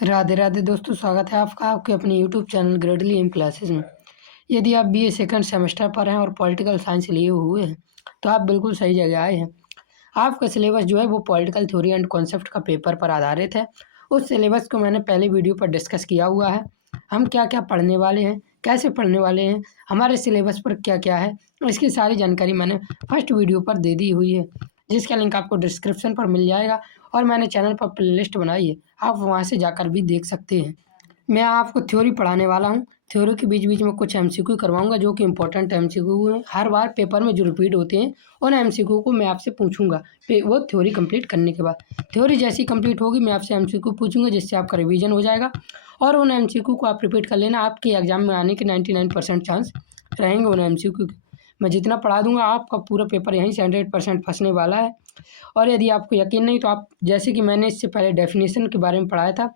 राधे राधे दोस्तों, स्वागत है आपका आपके अपने यूट्यूब चैनल ग्रेडली एम क्लासेस में। यदि आप बीए सेकंड सेमेस्टर पर हैं और पॉलिटिकल साइंस लिए हुए हैं तो आप बिल्कुल सही जगह आए हैं। आपका सिलेबस जो है वो पॉलिटिकल थ्योरी एंड कॉन्सेप्ट का पेपर पर आधारित है। उस सिलेबस को मैंने पहले वीडियो पर डिस्कस किया हुआ है। हम क्या क्या पढ़ने वाले हैं, कैसे पढ़ने वाले हैं, हमारे सिलेबस पर क्या क्या है, इसकी सारी जानकारी मैंने फर्स्ट वीडियो पर दे दी हुई है, जिसका लिंक आपको डिस्क्रिप्शन पर मिल जाएगा। और मैंने चैनल पर प्लेलिस्ट बनाई है, आप वहाँ से जाकर भी देख सकते हैं। मैं आपको थ्योरी पढ़ाने वाला हूँ। थ्योरी के बीच बीच में कुछ एमसीक्यू करवाऊंगा जो कि इंपॉर्टेंट एमसीक्यू हैं। हर बार पेपर में जो रिपीट होते हैं उन एमसीक्यू को मैं आपसे पूछूंगा वो थ्योरी कंप्लीट करने के बाद। थ्योरी जैसी कंप्लीट होगी मैं आपसे एमसीक्यू पूछूंगा, जिससे आपका रिवीजन हो जाएगा और उन एमसीक्यू को आप रिपीट कर लेना। आपके एग्जाम में आने के 99% चांस रहेंगे उन एमसीक्यू के। मैं जितना पढ़ा दूंगा आपका पूरा पेपर यहीं से 100% फंसने वाला है। और यदि आपको यकीन नहीं तो आप, जैसे कि मैंने इससे पहले डेफिनेशन के बारे में पढ़ाया था,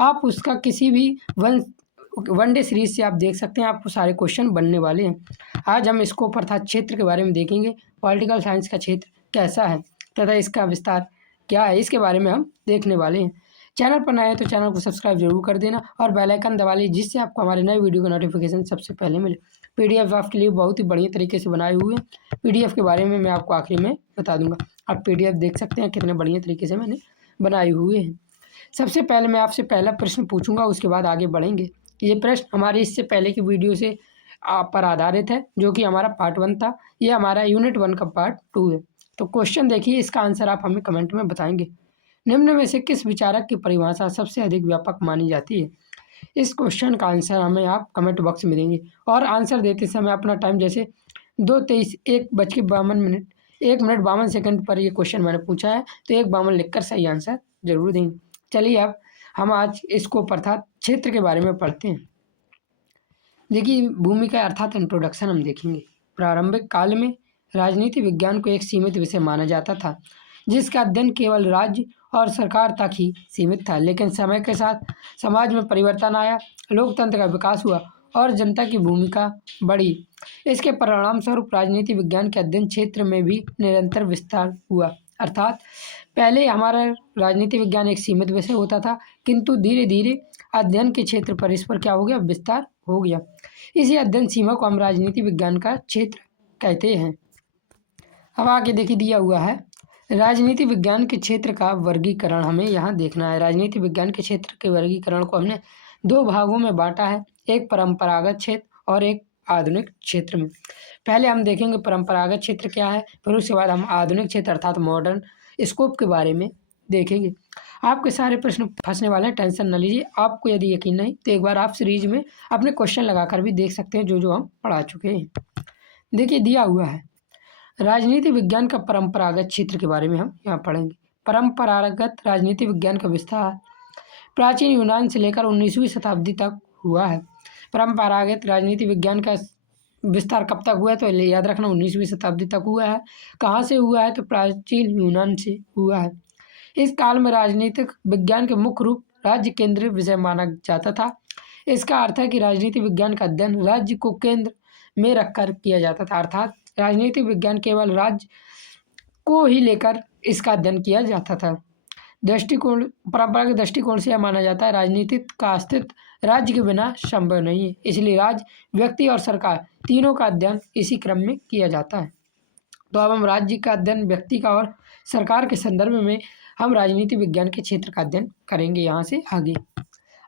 आप उसका किसी भी वनडे सीरीज से आप देख सकते हैं। आपको सारे क्वेश्चन बनने वाले हैं। आज हम स्कोप अर्थात क्षेत्र के बारे में देखेंगे। पॉलिटिकल साइंस का क्षेत्र कैसा है तथा इसका विस्तार क्या है, इसके बारे में हम देखने वाले हैं। चैनल पर नए हैं तो चैनल को सब्सक्राइब जरूर कर देना और बेल आइकन दबा लीजिए, जिससे आपको हमारे नए वीडियो का नोटिफिकेशन सबसे पहले मिले। पीडीएफ आपके लिए बहुत ही बढ़िया तरीके से बनाए हुए हैं। पीडीएफ के बारे में मैं आपको आखिरी में बता दूंगा। आप पीडीएफ देख सकते हैं कितने बढ़िया तरीके से मैंने बनाए हुए हैं। सबसे पहले मैं आपसे पहला प्रश्न पूछूंगा, उसके बाद आगे बढ़ेंगे। ये प्रश्न हमारे इससे पहले की वीडियो से पर आधारित है, जो कि हमारा पार्ट 1 था। ये हमारा यूनिट 1 का पार्ट 2 है। तो क्वेश्चन देखिए, इसका आंसर आप हमें कमेंट में बताएंगे। निम्न में से किस विचारक की परिभाषा सबसे अधिक व्यापक मानी जाती है? इस क्वेश्चन का आंसर हमें आप कमेंट बॉक्स में देंगे। और आंसर देते समय अपना टाइम, जैसे 2:23 1:52 1 मिनट 52 सेकंड पर ये क्वेश्चन मैंने पूछा है, तो 1:52 लिखकर सही आंसर जरूर देंगे। चलिए अब हम आज इसको अर्थात क्षेत्र के बारे में पढ़ते हैं। देखिए, भूमिका अर्थात इंट्रोडक्शन हम देखेंगे। प्रारंभिक काल में राजनीति विज्ञान को एक सीमित विषय माना जाता था, जिसका अध्ययन केवल राज्य और सरकार तक ही सीमित था। लेकिन समय के साथ समाज में परिवर्तन आया, लोकतंत्र का विकास हुआ और जनता की भूमिका बढ़ी। इसके परिणाम स्वरूप राजनीति विज्ञान के अध्ययन क्षेत्र में भी निरंतर विस्तार हुआ। अर्थात पहले हमारा राजनीति विज्ञान एक सीमित विषय होता था, किंतु धीरे धीरे अध्ययन के क्षेत्र पर इस पर क्या हो गया, विस्तार हो गया। इसी अध्ययन सीमा को हम राजनीति विज्ञान का क्षेत्र कहते हैं। अब आगे देखिए दिया हुआ है, राजनीति विज्ञान के क्षेत्र का वर्गीकरण हमें यहाँ देखना है। राजनीति विज्ञान के क्षेत्र के वर्गीकरण को हमने 2 भागों में बांटा है, एक परंपरागत क्षेत्र और एक आधुनिक क्षेत्र में। पहले हम देखेंगे परंपरागत क्षेत्र क्या है, फिर उसके बाद हम आधुनिक क्षेत्र अर्थात मॉडर्न स्कोप के बारे में देखेंगे। आपके सारे प्रश्न फंसने वाले हैं, टेंशन न लीजिए। आपको यदि यकीन नहीं तो एक बार आप सीरीज में अपने क्वेश्चन लगाकर भी देख सकते हैं, जो जो हम पढ़ा चुके हैं। देखिए दिया हुआ है, राजनीति विज्ञान का परंपरागत क्षेत्र के बारे में हम यहाँ पढ़ेंगे। परंपरागत राजनीति विज्ञान का विस्तार प्राचीन यूनान से लेकर 19वीं शताब्दी तक हुआ है। परंपरागत राजनीति विज्ञान का विस्तार कब तक हुआ है, तो याद रखना 19वीं शताब्दी तक हुआ है। कहाँ से हुआ है, तो प्राचीन यूनान से हुआ है। इस काल में राजनीतिक विज्ञान के मुख्य रूप राज्य केंद्रीय विषय माना जाता था। इसका अर्थ है कि राजनीति विज्ञान का अध्ययन राज्य को केंद्र में रखकर किया जाता था। अर्थात राजनीति विज्ञान केवल राज्य को ही लेकर इसका अध्ययन किया जाता था। दृष्टिकोण, परंपरा के दृष्टिकोण से यह माना जाता है राजनीति का अस्तित्व राज्य के बिना संभव नहीं है, इसलिए राज्य, व्यक्ति और सरकार तीनों का अध्ययन इसी क्रम में किया जाता है। तो अब हम राज्य का अध्ययन, व्यक्ति का और सरकार के संदर्भ में हम राजनीति विज्ञान के क्षेत्र का अध्ययन करेंगे। यहाँ से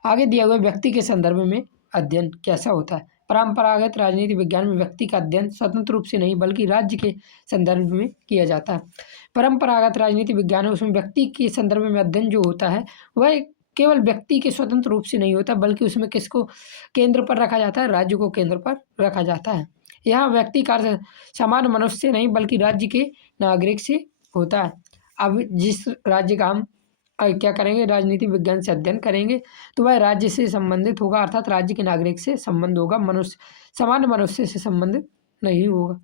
आगे दिया हुआ व्यक्ति के संदर्भ में अध्ययन कैसा होता है। परंपरागत राजनीति विज्ञान में व्यक्ति का अध्ययन स्वतंत्र रूप से नहीं बल्कि राज्य के संदर्भ में किया जाता है। परंपरागत राजनीति विज्ञान है, उसमें व्यक्ति के संदर्भ में अध्ययन जो होता है वह केवल व्यक्ति के स्वतंत्र रूप से नहीं होता, बल्कि उसमें किसको केंद्र पर रखा जाता है, राज्य को केंद्र पर रखा जाता है। यहाँ व्यक्ति का सामान्य मनुष्य से नहीं बल्कि राज्य के नागरिक से होता है। अब जिस राज्य का हम क्या करेंगे, राजनीति विज्ञान से अध्ययन करेंगे, तो वह राज्य से संबंधित होगा, अर्थात राज्य के नागरिक से संबंध होगा, मनुष्य, सामान्य मनुष्य से संबंधित नहीं होगा।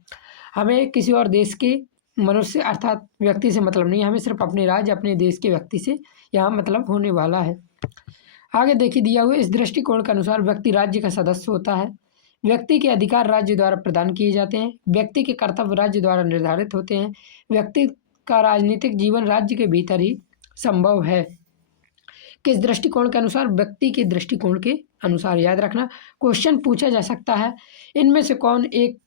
हमें किसी और देश के मनुष्य अर्थात व्यक्ति से मतलब नहीं, हमें सिर्फ अपने राज्य, अपने देश के व्यक्ति से यहाँ मतलब होने वाला है। आगे देखिए दिया हुआ, इस दृष्टिकोण के अनुसार व्यक्ति राज्य का सदस्य होता है। व्यक्ति के अधिकार राज्य द्वारा प्रदान किए जाते हैं। व्यक्ति के कर्तव्य राज्य द्वारा निर्धारित होते हैं। व्यक्ति का राजनीतिक जीवन राज्य के भीतर ही संभव है। किस दृष्टिकोण के अनुसार? व्यक्ति के दृष्टिकोण के अनुसार। याद रखना, क्वेश्चन पूछा जा सकता है इनमें से कौन एक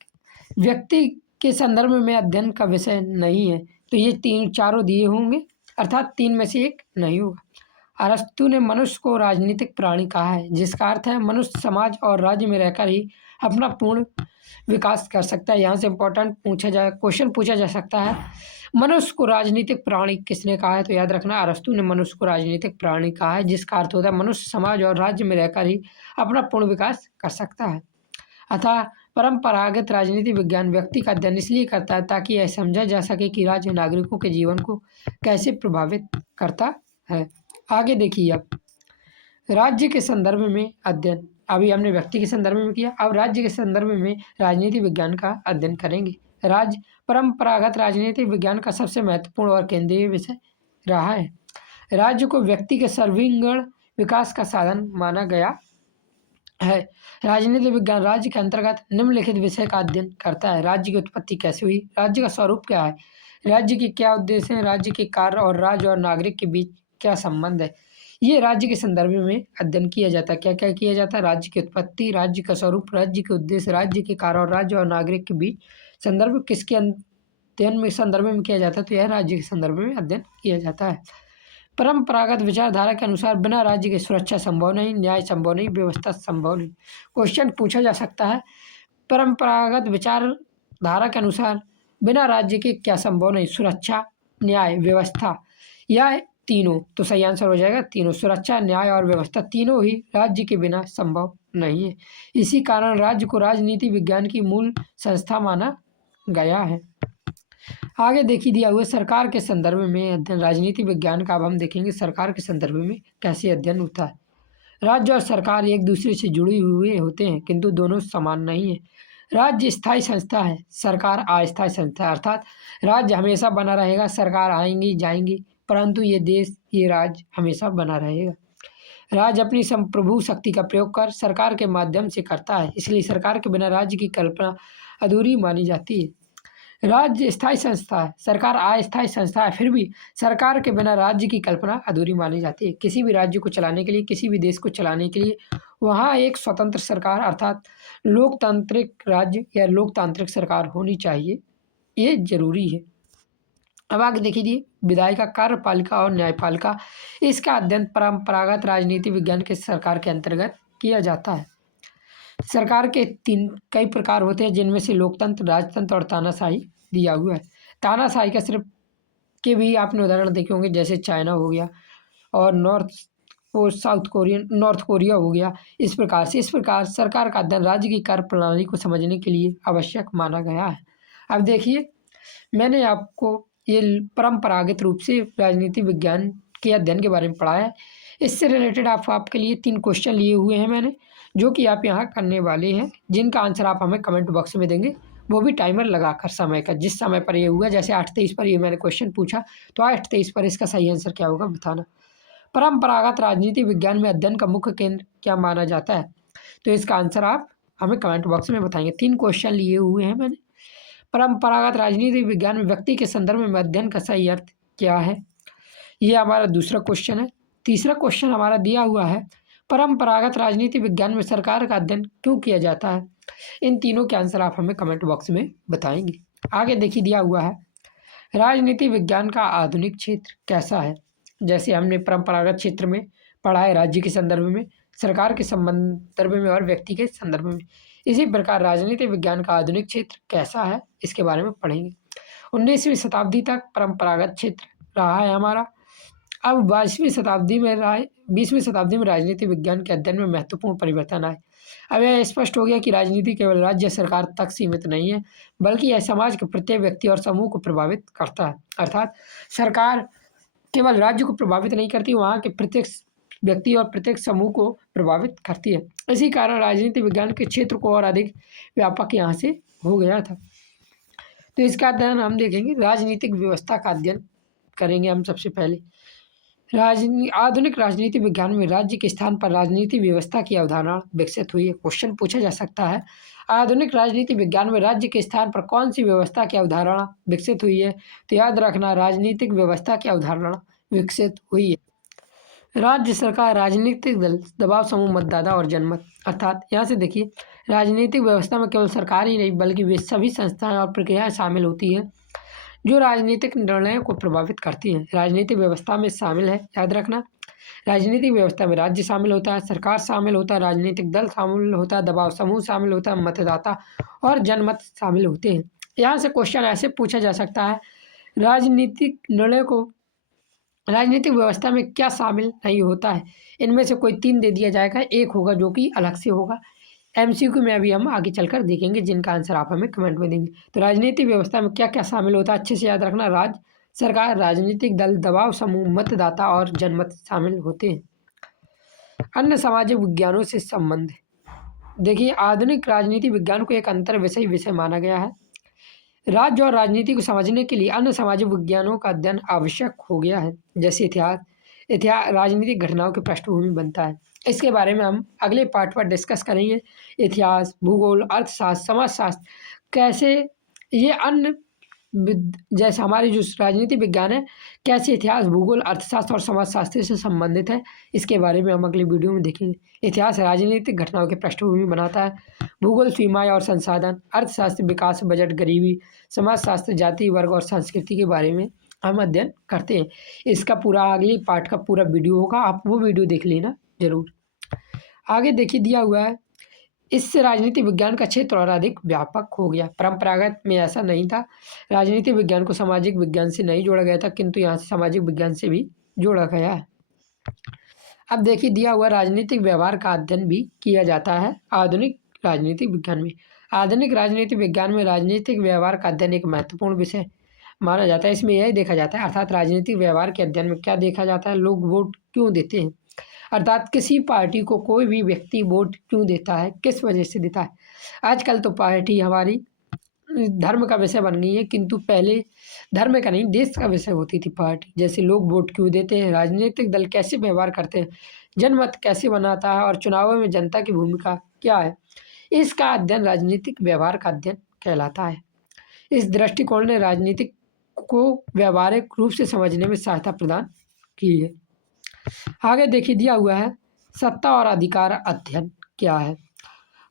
व्यक्ति के संदर्भ में अध्ययन का विषय नहीं है? तो ये तीन चारों दिए होंगे, अर्थात तीन में से एक नहीं होगा। अरस्तु ने मनुष्य को राजनीतिक प्राणी कहा है, जिसका अर्थ है मनुष्य समाज और राज्य में रहकर ही अपना पूर्ण विकास कर सकता है। यहाँ से इम्पोर्टेंट क्वेश्चन पूछा जा सकता है, मनुष्य को राजनीतिक प्राणी किसने कहा है? तो याद रखना, अरस्तु ने मनुष्य को राजनीतिक प्राणी कहा है, जिसका अर्थ होता है मनुष्य समाज और राज्य में रहकर ही अपना पूर्ण विकास कर सकता है। अतः परंपरागत राजनीति विज्ञान व्यक्ति का अध्ययन इसलिए करता है ताकि यह समझा जा सके कि राज्य नागरिकों के जीवन को कैसे प्रभावित करता है। आगे देखिए, अब राज्य के संदर्भ में अध्ययन, अभी हमने व्यक्ति के संदर्भ में किया, अब राज्य के संदर्भ में राजनीति विज्ञान का अध्ययन करेंगे। राज्य परंपरागत राजनीति विज्ञान का सबसे महत्वपूर्ण और केंद्रीय विषय रहा है। राज्य को व्यक्ति के सर्वांगीण विकास का साधन माना गया है। राजनीति विज्ञान राज्य के अंतर्गत निम्नलिखित विषय का अध्ययन करता है। राज्य की उत्पत्ति कैसे हुई? राज्य का स्वरूप क्या है? राज्य के क्या उद्देश्य हैं? राज्य के कार्य और राज्य और नागरिक के बीच क्या संबंध है? ये राज्य के संदर्भ में अध्ययन किया जाता है। क्या क्या किया जाता है? राज्य की उत्पत्ति, राज्य का स्वरूप, राज्य के उद्देश्य, राज्य के कार्य और राज्य और नागरिक के बीच संदर्भ किसके अध्ययन में संदर्भ में किया जाता है? तो यह राज्य के संदर्भ में अध्ययन किया जाता है। परंपरागत विचारधारा के अनुसार बिना राज्य की सुरक्षा संभव नहीं, न्याय संभव नहीं, व्यवस्था संभव नहीं। क्वेश्चन पूछा जा सकता है, परंपरागत विचारधारा के अनुसार बिना राज्य के क्या संभव नहीं? सुरक्षा, न्याय, व्यवस्था, या तीनों? तो सही आंसर हो जाएगा तीनों। सुरक्षा, न्याय और व्यवस्था तीनों ही राज्य के बिना संभव नहीं है। इसी कारण राज्य को राजनीति विज्ञान की मूल संस्था माना गया है। आगे देखिए दिया हुआ सरकार के संदर्भ में अध्ययन, राजनीति विज्ञान का अब हम देखेंगे सरकार के संदर्भ में कैसे अध्ययन होता है। राज्य और सरकार एक दूसरे से जुड़े हुए होते हैं, किंतु दोनों समान नहीं है। राज्य स्थायी संस्था है, सरकार अस्थायी संस्था है, अर्थात राज्य हमेशा बना रहेगा, सरकार आएंगी जाएंगी, परंतु ये देश, ये राज्य हमेशा बना रहेगा। राज्य अपनी संप्रभु शक्ति का प्रयोग कर सरकार के माध्यम से करता है, इसलिए सरकार के बिना राज्य की कल्पना अधूरी मानी जाती है। राज्य स्थायी संस्था है, सरकार अस्थायी संस्था है, फिर भी सरकार के बिना राज्य की कल्पना अधूरी मानी जाती है। किसी भी राज्य को चलाने के लिए, किसी भी देश को चलाने के लिए वहाँ एक स्वतंत्र सरकार अर्थात लोकतांत्रिक राज्य या लोकतांत्रिक सरकार होनी चाहिए, ये जरूरी है। अब आगे देखिए, विधायिका, कार्यपालिका और न्यायपालिका, इसका अध्ययन परंपरागत राजनीति विज्ञान के सरकार के अंतर्गत किया जाता है। सरकार के कई प्रकार होते हैं, जिनमें से लोकतंत्र, राजतंत्र और तानाशाही दिया हुआ है। तानाशाही का सिर्फ के भी आपने उदाहरण देखे होंगे, जैसे चाइना हो गया और नॉर्थ कोरिया हो गया। इस प्रकार सरकार का अध्ययन राज्य की कार्य प्रणाली को समझने के लिए आवश्यक माना गया है। अब देखिए, मैंने आपको ये परंपरागत रूप से राजनीति विज्ञान के अध्ययन के बारे में पढ़ाया है। इससे रिलेटेड आपके लिए 3 क्वेश्चन लिए हुए हैं मैंने, जो कि आप यहाँ करने वाले हैं, जिनका आंसर आप हमें कमेंट बॉक्स में देंगे, वो भी टाइमर लगाकर समय का, जिस समय पर ये हुआ। जैसे 8:23 पर ये मैंने क्वेश्चन पूछा, तो 8:23 पर इसका सही आंसर क्या होगा बताना। परंपरागत राजनीति विज्ञान में अध्ययन का मुख्य केंद्र क्या माना जाता है? तो इसका आंसर आप हमें कमेंट बॉक्स में बताएंगे। 3 क्वेश्चन लिए हुए हैं मैंने। परंपरागत राजनीति विज्ञान में व्यक्ति के संदर्भ में अध्ययन का सही अर्थ क्या है? ये हमारा दूसरा क्वेश्चन है। तीसरा क्वेश्चन हमारा दिया हुआ है, परंपरागत राजनीति विज्ञान में सरकार का अध्ययन क्यों किया जाता है? इन तीनों के आंसर आप हमें कमेंट बॉक्स में बताएंगे। आगे देखिए दिया हुआ है, राजनीति विज्ञान का आधुनिक क्षेत्र कैसा है? जैसे हमने परंपरागत क्षेत्र में पढ़ा है, राज्य के संदर्भ में, सरकार के संदर्भ में और व्यक्ति के संदर्भ में, इसी प्रकार राजनीति विज्ञान का आधुनिक क्षेत्र कैसा है, इसके बारे में पढ़ेंगे। 19वीं शताब्दी तक परंपरागत क्षेत्र रहा है हमारा। अब 20वीं शताब्दी में राजनीति विज्ञान के अध्ययन में महत्वपूर्ण परिवर्तन आए। अब यह स्पष्ट हो गया कि राजनीति केवल राज्य सरकार तक सीमित नहीं है, बल्कि यह समाज के प्रत्येक व्यक्ति और समूह को प्रभावित करता है। अर्थात सरकार केवल राज्य को प्रभावित नहीं करती, वहाँ के प्रत्येक व्यक्ति और प्रत्येक समूह को प्रभावित करती है। इसी कारण राजनीति विज्ञान के क्षेत्र को और अधिक व्यापक यहाँ से हो गया था। तो इसका अध्ययन हम देखेंगे, राजनीतिक व्यवस्था का अध्ययन करेंगे हम सबसे पहले। आधुनिक राजनीति विज्ञान में राज्य के स्थान पर राजनीति व्यवस्था की अवधारणा विकसित हुई है। क्वेश्चन पूछा जा सकता है, आधुनिक राजनीति विज्ञान में राज्य के स्थान पर कौन सी व्यवस्था की अवधारणा विकसित हुई है? तो याद रखना, राजनीतिक व्यवस्था की अवधारणा विकसित हुई है। राज्य सरकार, राजनीतिक दल, दबाव समूह, मतदाता और जनमत। अर्थात यहाँ से देखिए, राजनीतिक व्यवस्था में केवल सरकार ही नहीं बल्कि वे सभी संस्थाएं और प्रक्रियाएं शामिल होती है जो राजनीतिक निर्णयों को प्रभावित करती हैं। राजनीतिक व्यवस्था में शामिल है, याद रखना, राजनीतिक व्यवस्था में राज्य शामिल होता है, सरकार शामिल होता है, राजनीतिक दल शामिल होता है, दबाव समूह शामिल होता है, मतदाता और जनमत शामिल होते हैं। यहाँ से क्वेश्चन ऐसे पूछा जा सकता है, राजनीतिक निर्णय को राजनीतिक व्यवस्था में क्या शामिल नहीं होता है? इनमें से कोई 3 दे दिया जाएगा, एक होगा जो कि अलग से होगा। एमसीक्यू में अभी हम आगे चलकर देखेंगे जिनका आंसर आप हमें कमेंट में देंगे। तो राजनीतिक व्यवस्था में क्या-क्या शामिल होता है, अच्छे से याद रखना, राज्य सरकार, राजनीतिक दल, दबाव समूह, मतदाता और जनमत शामिल होते हैं। अन्य सामाजिक विज्ञानों से संबंध। देखिए, आधुनिक राजनीति विज्ञान को एक अंतर विषय माना गया है। राज्य और राजनीति को समझने के लिए अन्य सामाजिक विज्ञानों का अध्ययन आवश्यक हो गया है, जैसे इतिहास राजनीतिक घटनाओं की पृष्ठभूमि बनता है। इसके बारे में हम अगले पार्ट पर डिस्कस करेंगे। इतिहास, भूगोल, अर्थशास्त्र, समाजशास्त्र कैसे ये अन्य जैसे हमारी जो राजनीति विज्ञान है कैसे इतिहास, भूगोल, अर्थशास्त्र और समाजशास्त्र से संबंधित है, इसके बारे में हम अगली वीडियो में देखेंगे। इतिहास राजनीतिक घटनाओं की पृष्ठभूमि बनाता है, भूगोल सीमाएं और संसाधन, अर्थशास्त्र विकास, बजट, गरीबी, समाजशास्त्र जाति, वर्ग और संस्कृति के बारे में हम अध्ययन करते हैं। इसका पूरा अगली पार्ट का पूरा वीडियो होगा, आप वो वीडियो देख लेना जरूर। आगे देखिए दिया हुआ है, इससे राजनीति विज्ञान का क्षेत्र और अधिक व्यापक हो गया। परंपरागत में ऐसा नहीं था, राजनीति विज्ञान को सामाजिक विज्ञान से नहीं जोड़ा गया था, किंतु यहाँ से सामाजिक विज्ञान से भी जोड़ा गया है। अब देखिए दिया हुआ, राजनीतिक व्यवहार का अध्ययन भी किया जाता है आधुनिक राजनीतिक विज्ञान में। आधुनिक राजनीतिक विज्ञान में राजनीतिक व्यवहार का अध्ययन एक महत्वपूर्ण विषय माना जाता है। इसमें यही देखा जाता है, अर्थात राजनीतिक व्यवहार के अध्ययन में क्या देखा जाता है, लोग वोट क्यों देते हैं, अर्थात किसी पार्टी को कोई भी व्यक्ति वोट क्यों देता है, किस वजह से देता है। आजकल तो पार्टी हमारी धर्म का विषय बन गई है, किंतु पहले धर्म का नहीं देश का विषय होती थी पार्टी। जैसे लोग वोट क्यों देते हैं, राजनीतिक दल कैसे व्यवहार करते हैं, जनमत कैसे बनाता है और चुनावों में जनता की भूमिका क्या है, इसका अध्ययन राजनीतिक व्यवहार का अध्ययन कहलाता है। इस दृष्टिकोण ने राजनीतिक को व्यवहारिक रूप से समझने में सहायता प्रदान की है। आगे देखिए दिया हुआ है, सत्ता और अधिकार अध्ययन क्या है।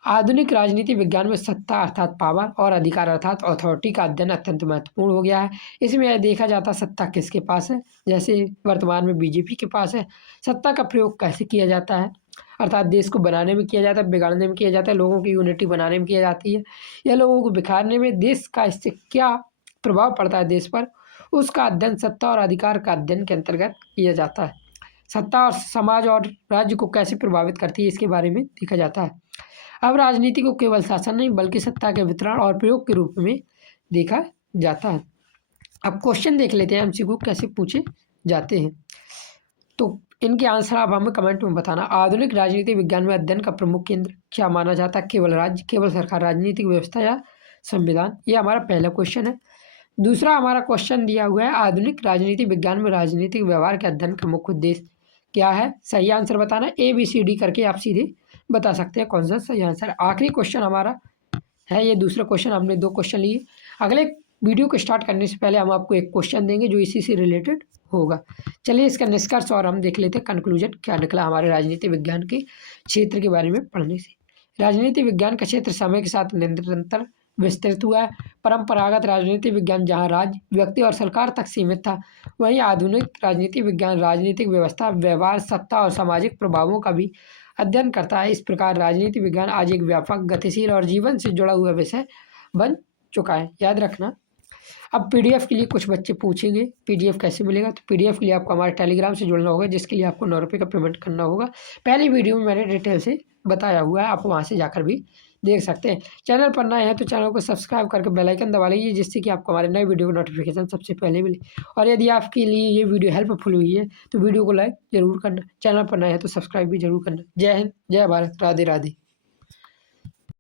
आधुनिक राजनीति विज्ञान में सत्ता अर्थात पावर और अधिकार अर्थात अथॉरिटी का अध्ययन अत्यंत महत्वपूर्ण हो गया है। इसमें यह देखा जाता है सत्ता किसके पास है, जैसे वर्तमान में बीजेपी के पास है। सत्ता का प्रयोग कैसे किया जाता है, अर्थात देश को बनाने में किया जाता है, बिगाड़ने में किया जाता है, लोगों की यूनिटी बनाने में किया जाती है, या लोगों को बिखारने में, देश का इससे क्या प्रभाव पड़ता है देश पर, उसका अध्ययन सत्ता और अधिकार का अध्ययन के अंतर्गत किया जाता है। सत्ता और समाज और राज्य को कैसे प्रभावित करती है, इसके बारे में देखा जाता है। अब राजनीति को केवल शासन नहीं बल्कि सत्ता के वितरण और प्रयोग के रूप में देखा जाता है। अब क्वेश्चन देख लेते हैं एमसीक्यू कैसे पूछे जाते हैं, तो इनके आंसर आप हमें कमेंट में बताना। आधुनिक राजनीति विज्ञान में अध्ययन का प्रमुख केंद्र क्या माना जाता है, केवल राज्य, केवल सरकार, राजनीतिक व्यवस्था या संविधान। ये हमारा पहला क्वेश्चन है। दूसरा हमारा क्वेश्चन दिया हुआ है, आधुनिक राजनीति विज्ञान में राजनीतिक व्यवहार के अध्ययन का मुख्य उद्देश्य क्या है। सही आंसर बताना, ABCD करके आप सीधे बता सकते हैं कौन सा सही आंसर। आखिरी क्वेश्चन हमारा है ये दूसरा क्वेश्चन, हमने 2 क्वेश्चन लिए। अगले वीडियो को स्टार्ट करने से पहले हम आपको एक क्वेश्चन देंगे जो इसी से रिलेटेड होगा। चलिए इसका निष्कर्ष और हम देख लेते हैं कंक्लूजन क्या निकला हमारे राजनीति विज्ञान के क्षेत्र के बारे में पढ़ने से। राजनीति विज्ञान का क्षेत्र समय के साथ निरंतर विस्तृत हुआ है। परंपरागत राजनीति विज्ञान जहां राज्य, व्यक्ति और सरकार तक सीमित था, वहीं आधुनिक राजनीति विज्ञान राजनीतिक व्यवस्था, व्यवहार, सत्ता और सामाजिक प्रभावों का भी अध्ययन करता है। इस प्रकार राजनीति विज्ञान आज एक व्यापक, गतिशील और जीवन से जुड़ा हुआ विषय बन चुका है। याद रखना। अब PDF के लिए कुछ बच्चे पूछेंगे PDF कैसे मिलेगा, तो PDF के लिए आपको हमारे टेलीग्राम से जुड़ना होगा, जिसके लिए आपको 9 रुपये का पेमेंट करना होगा। पहली वीडियो में मैंने डिटेल से बताया हुआ है, आप वहाँ से जाकर भी देख सकते हैं। चैनल पर नए हैं तो चैनल को सब्सक्राइब करके बेल आइकन दबा लीजिए, जिससे कि आपको हमारे नए वीडियो की नोटिफिकेशन सबसे पहले मिले। और यदि आपके लिए ये वीडियो हेल्पफुल हुई है तो वीडियो को लाइक जरूर करना, चैनल पर नए हैं तो सब्सक्राइब भी जरूर करना। जय हिंद, जय भारत, राधे राधे।